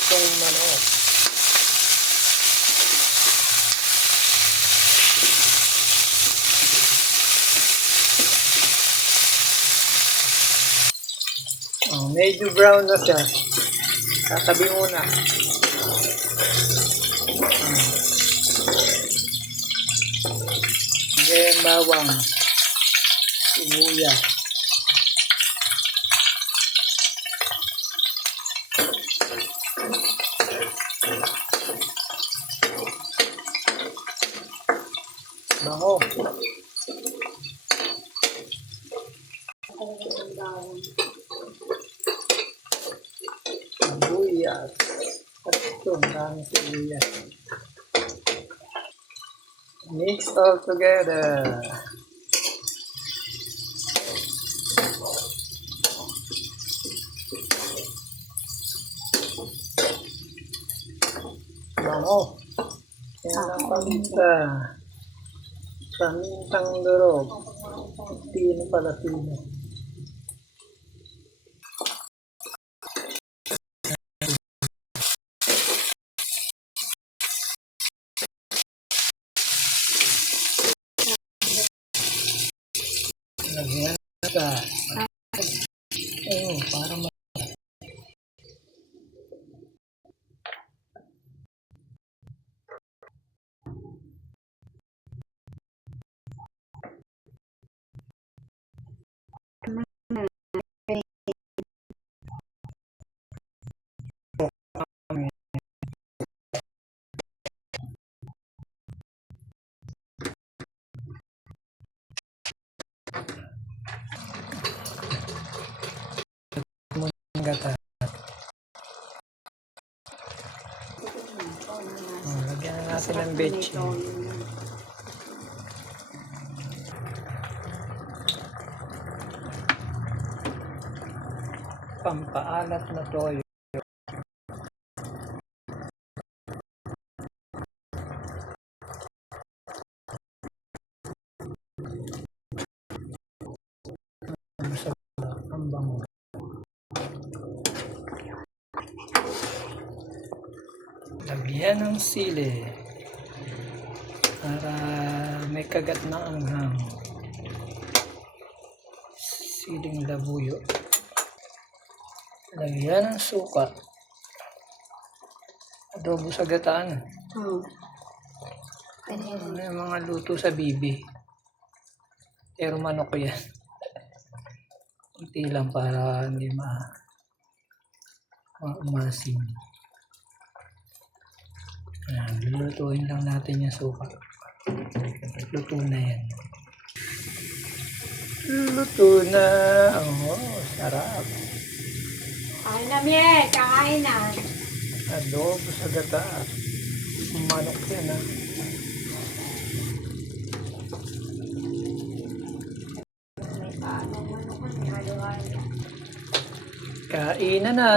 pritong manok. Medyo brown na siya. Tatabi muna. Then bawang, sibuyas. Bango. Sibuyas. At ito, ang daming sibuyas. Mix all together. Bango. Yan ang paminta. Pamintang durog. Pino pala pino. Lagyan na. Oh, parang gata. Lagyan na natin ng bechin. Pampaalat na toyo. Ang bango. Lagyan ng sili para may kagat na anghang. Siling labuyo. Lagyan ng suka. Adobo sa gataan. May mga luto sa bibi. Pero manok ko yan. Kunti lang para hindi umasim. Lulutuin lang natin yung suka. Luto na yan. Luto na. Oh, sarap. Kain na, Mie. Kain na. Adobo sa gata. Manok yan, ha. Kain na na.